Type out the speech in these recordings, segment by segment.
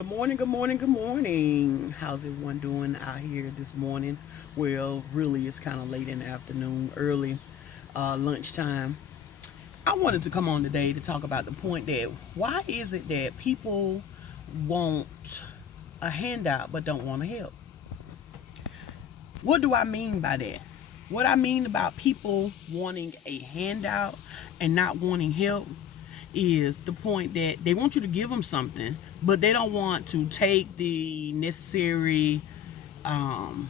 Good morning, good morning, good morning. How's everyone doing out here this morning? Well, really, it's kind of late in the afternoon, early lunchtime. I wanted to come on today to talk about the point that why is it that people want a handout but don't want to help? What do I mean by that? What I mean about people wanting a handout and not wanting help is the point that they want you to give them something, but they don't want to take the necessary um,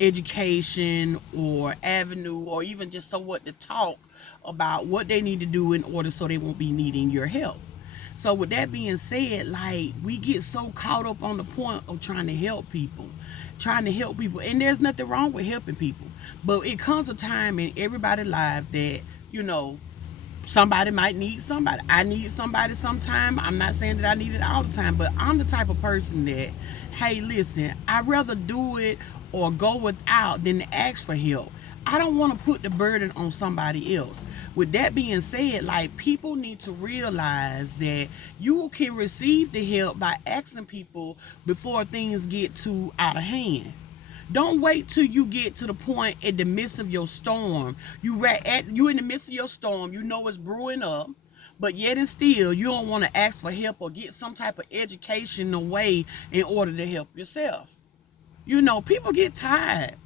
education or avenue or even just so what to talk about what they need to do in order so they won't be needing your help. So with that being said, like we get so caught up on the point of trying to help people, and there's nothing wrong with helping people, but it comes a time in everybody's life that you know somebody might need somebody. I need somebody sometime. I'm not saying that I need it all the time, but I'm the type of person that, hey, listen, I'd rather do it or go without than to ask for help. I don't want to put the burden on somebody else. With that being said, like people need to realize that you can receive the help by asking people before things get too out of hand. Don't wait till you get to the point in the midst of your storm. You in the midst of your storm. You know it's brewing up, but yet and still you don't want to ask for help or get some type of education away in order to help yourself. People get tired.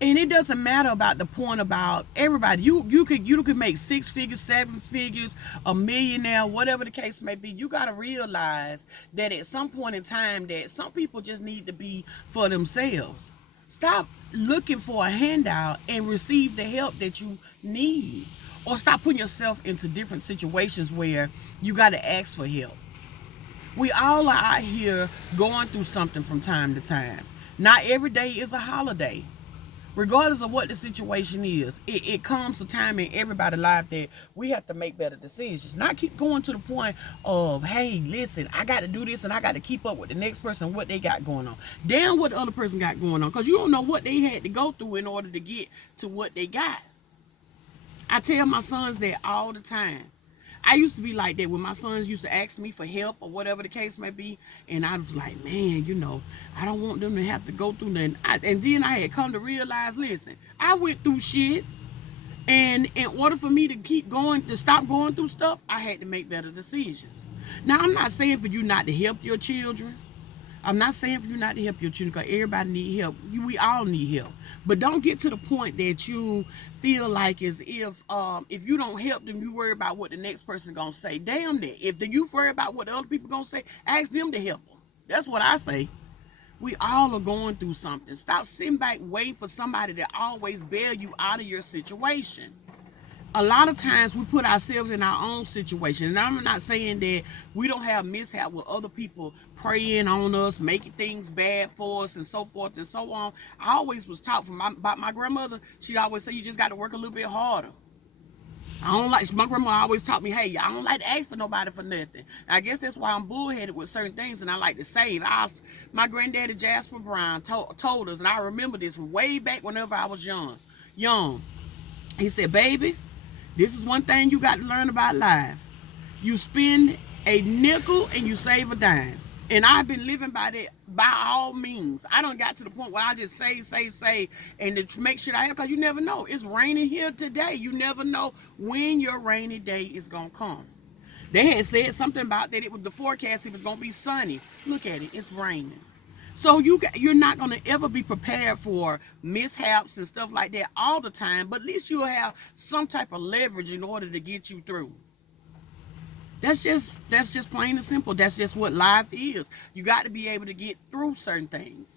And it doesn't matter about the point about everybody. You could make 6 figures, 7 figures, a millionaire, whatever the case may be. You gotta realize that at some point in time that some people just need to be for themselves. Stop looking for a handout and receive the help that you need. Or stop putting yourself into different situations where you gotta ask for help. We all are out here going through something from time to time. Not every day is a holiday, regardless of what the situation is. It comes a time in everybody's life that we have to make better decisions. Not keep going to the point of, hey, listen, I got to do this and I got to keep up with the next person, what they got going on. Damn what the other person got going on, because you don't know what they had to go through in order to get to what they got. I tell my sons that all the time. I used to be like that when my sons used to ask me for help or whatever the case may be, and I was like, man, I don't want them to have to go through nothing. And then I had come to realize, listen, I went through shit, and in order for me to keep going, to stop going through stuff, I had to make better decisions. Now, I'm not saying for you not to help your children. I'm not saying for you not to help your children, because everybody need help. We all need help. But don't get to the point that you feel like as if you don't help them, you worry about what the next person gonna say. Damn that. If you worry about what the other people gonna say, ask them to help them. That's what I say. We all are going through something. Stop sitting back waiting for somebody to always bail you out of your situation. A lot of times we put ourselves in our own situation. And I'm not saying that we don't have mishap with other people preying on us, making things bad for us, and so forth and so on. I always was taught about my grandmother. She'd always say, you just got to work a little bit harder. I don't like, my grandma always taught me, hey, I don't like to ask for nobody for nothing. I guess that's why I'm bullheaded with certain things and I like to save. My granddaddy Jasper Brown told us, and I remember this from way back whenever I was young. He said, baby, this is one thing you got to learn about life. You spend a nickel and you save a dime. And I've been living by that by all means. I don't got to the point where I just save, and to make sure I have, because you never know. It's raining here today. You never know when your rainy day is going to come. They had said something about that it was the forecast, it was going to be sunny. Look at it, it's raining. So you're not going to ever be prepared for mishaps and stuff like that all the time, but at least you'll have some type of leverage in order to get you through. That's just plain and simple. That's just what life is. You got to be able to get through certain things.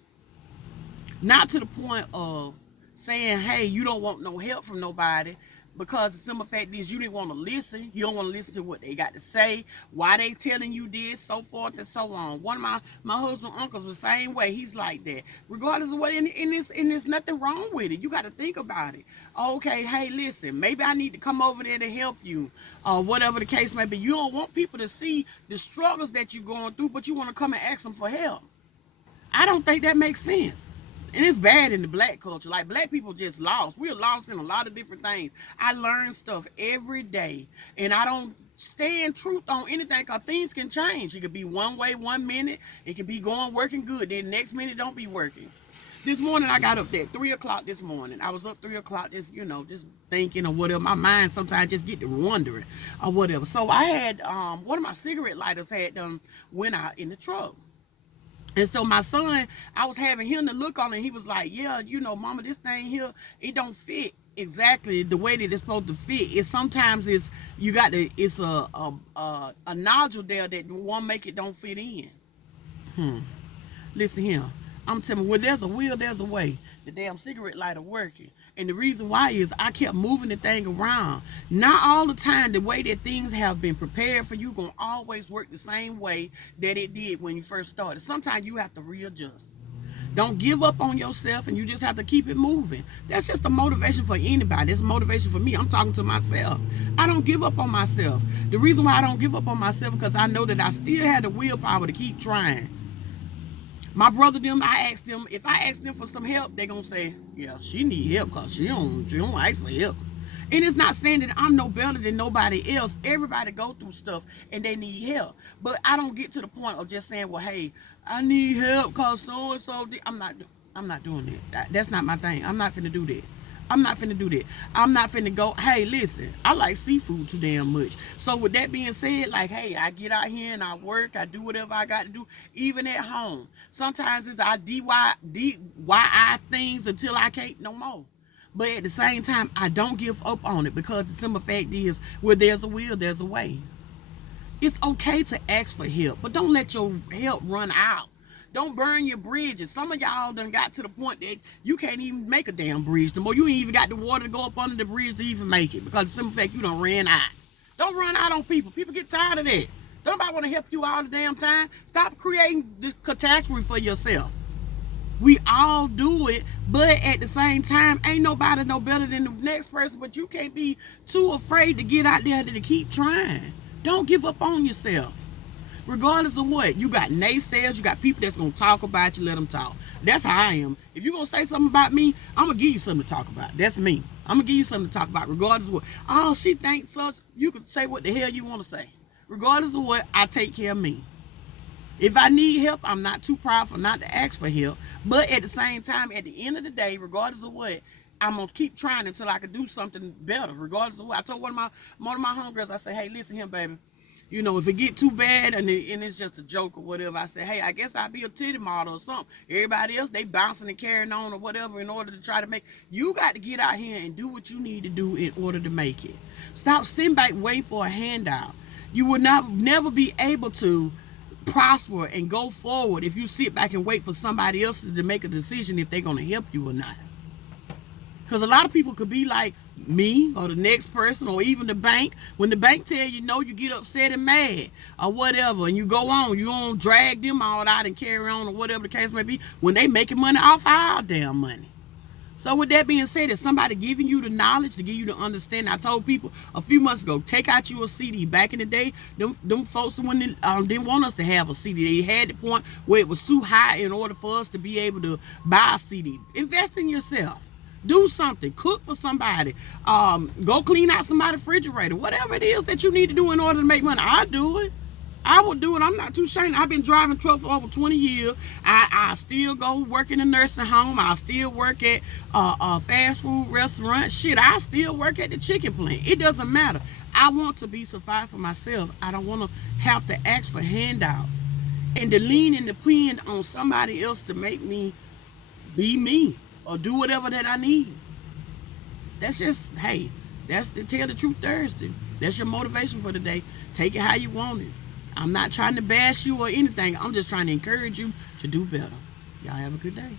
Not to the point of saying, hey, you don't want no help from nobody, because the simple fact is you didn't want to listen. You don't want to listen to what they got to say, why they telling you this, so forth and so on. One of my husband uncles was the same way. He's like that. Regardless of what, and there's nothing wrong with it. You got to think about it. Okay, hey, listen, maybe I need to come over there to help you, or whatever the case may be. You don't want people to see the struggles that you're going through, but you want to come and ask them for help. I don't think that makes sense. And it's bad in the black culture. Like, black people just lost. We're lost in a lot of different things. I learn stuff every day. And I don't stand truth on anything, because things can change. It could be one way 1 minute, it could be going working good, then next minute don't be working. This morning I got up at 3 o'clock this morning. I was up 3 o'clock just, just thinking or whatever. My mind sometimes just get to wondering or whatever. So I had one of my cigarette lighters had went out in the truck. And so my son, I was having him to look on it, and he was like, yeah, mama, this thing here, it don't fit exactly the way that it's supposed to fit. It's sometimes it's a nodule there that won't make it don't fit in. Listen here. I'm telling you, where there's a will, there's a way. The damn cigarette lighter working. And the reason why is I kept moving the thing around. Not all the time the way that things have been prepared for you gonna always work the same way that it did when you first started. Sometimes you have to readjust. Don't give up on yourself, and you just have to keep it moving. That's just a motivation for anybody. It's a motivation for me. I'm talking to myself. I don't give up on myself. The reason why I don't give up on myself is because I know that I still have the willpower to keep trying. My brother them, if I ask them for some help, they're gonna say, yeah, she need help because she don't ask for help. And it's not saying that I'm no better than nobody else. Everybody go through stuff and they need help. But I don't get to the point of just saying, well, hey, I need help because so and so. I'm not doing that. That's not my thing. I'm not finna do that. I'm not finna go, hey, listen, I like seafood too damn much. So with that being said, like, hey, I get out here and I work, I do whatever I got to do, even at home. Sometimes it's I DIY things until I can't no more. But at the same time, I don't give up on it, because the simple fact is, where there's a will, there's a way. It's okay to ask for help, but don't let your help run out. Don't burn your bridges. Some of y'all done got to the point that you can't even make a damn bridge no more. You ain't even got the water to go up under the bridge to even make it, because the simple fact you done ran out. Don't run out on people. People get tired of that. Don't nobody want to help you all the damn time. Stop creating this catastrophe for yourself. We all do it, but at the same time, ain't nobody no better than the next person, but you can't be too afraid to get out there to keep trying. Don't give up on yourself. Regardless of what, you got naysayers, you got people that's gonna talk about you, let them talk. That's how I am. If you're gonna say something about me, I'm gonna give you something to talk about. That's me. I'm gonna give you something to talk about, regardless of what. Oh, she thinks such. You can say what the hell you want to say. Regardless of what, I take care of me. If I need help, I'm not too proud not to ask for help. But at the same time, at the end of the day, regardless of what, I'm gonna keep trying until I can do something better. Regardless of what, I told one of my homegirls, I said, hey, listen here, baby. If it get too bad and it's just a joke or whatever, I say, hey, I guess I'll be a titty model or something. Everybody else, they bouncing and carrying on or whatever in order to try to make. You got to get out here and do what you need to do in order to make it. Stop sitting back waiting for a handout. You will never be able to prosper and go forward if you sit back and wait for somebody else to make a decision if they're going to help you or not. Because a lot of people could be like me or the next person or even the bank. When the bank tell you no, you get upset and mad or whatever, and you go on. You don't drag them all out and carry on or whatever the case may be when they making money off our damn money. So with that being said, if somebody giving you the knowledge to give you the understanding, I told people a few months ago, take out you a CD. Back in the day, them folks when didn't want us to have a CD. They had the point where it was too high in order for us to be able to buy a CD. Invest in yourself. Do something. Cook for somebody. Go clean out somebody's refrigerator. Whatever it is that you need to do in order to make money, I do it. I will do it. I'm not too ashamed. I've been driving truck for over 20 years. I still go work in a nursing home. I still work at a fast food restaurant. Shit, I still work at the chicken plant. It doesn't matter. I want to be sufficient for myself. I don't want to have to ask for handouts and to lean and depend on somebody else to make me be me or do whatever that I need. That's just, hey, that's the Tell the Truth Thursday. That's your motivation for the day. Take it how you want it. I'm not trying to bash you or anything. I'm just trying to encourage you to do better. Y'all have a good day.